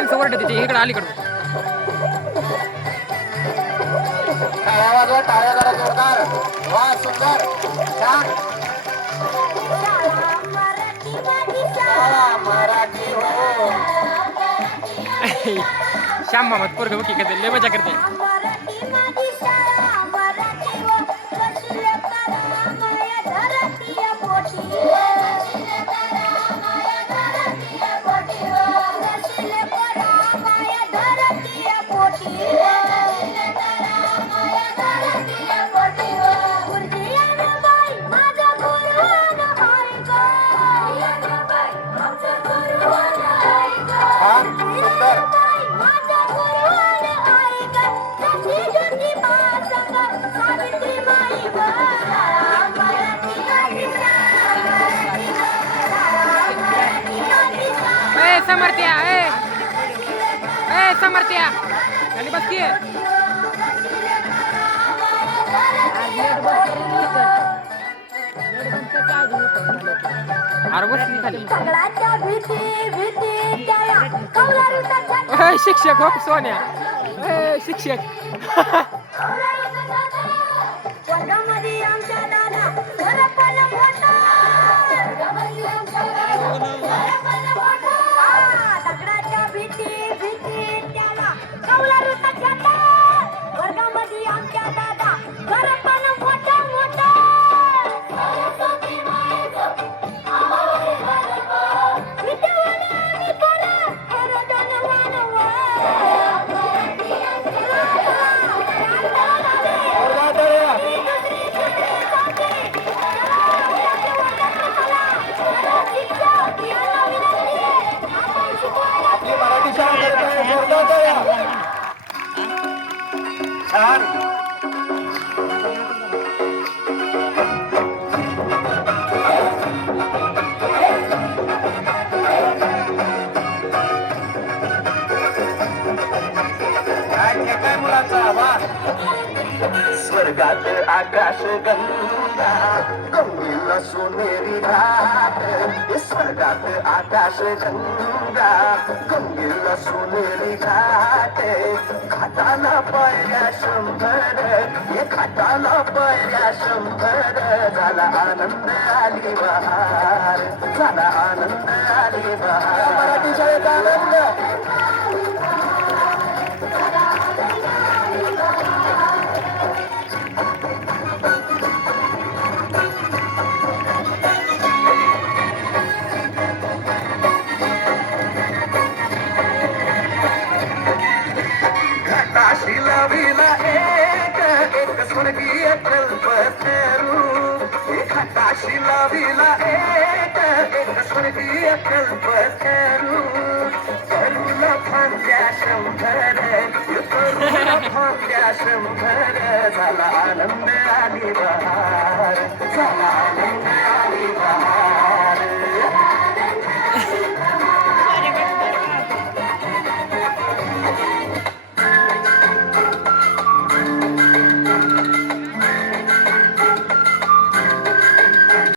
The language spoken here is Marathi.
माणसं ओरडत ते इकडं अलीकडं. टाळ्या टाळ्या जरा जोरदार. वा सुंदर छान. मराठी हो. श्याम मामात पोरग बघी करते लय मजा करते. समर्थ्या समर्थ्या खाली बस की. अरे बस खाली. शिक्षक हो सोन्या. शिक्षक छान. काय मुलाचा आवाज. स्वर्गात आकाश गंगा गंगेला सोनेरी घाट. स्वर्गात आकाश गंगा गंगेला सोनेरी घाट. खाटाला पायऱ्या 100 हे खाटाला पायऱ्या 100. झाला आनंद आली बहार. झाला आनंद आली बहार. मराठी शाळेत आनंद. शिलावीला एक स्वर्गीय कल्पतरू. एखादा शिलावीला एक स्वर्गीय कल्पतरू. तरुला फांद्या 100 तरुला फांद्या 100. झाला आनंद आली बहार. झाला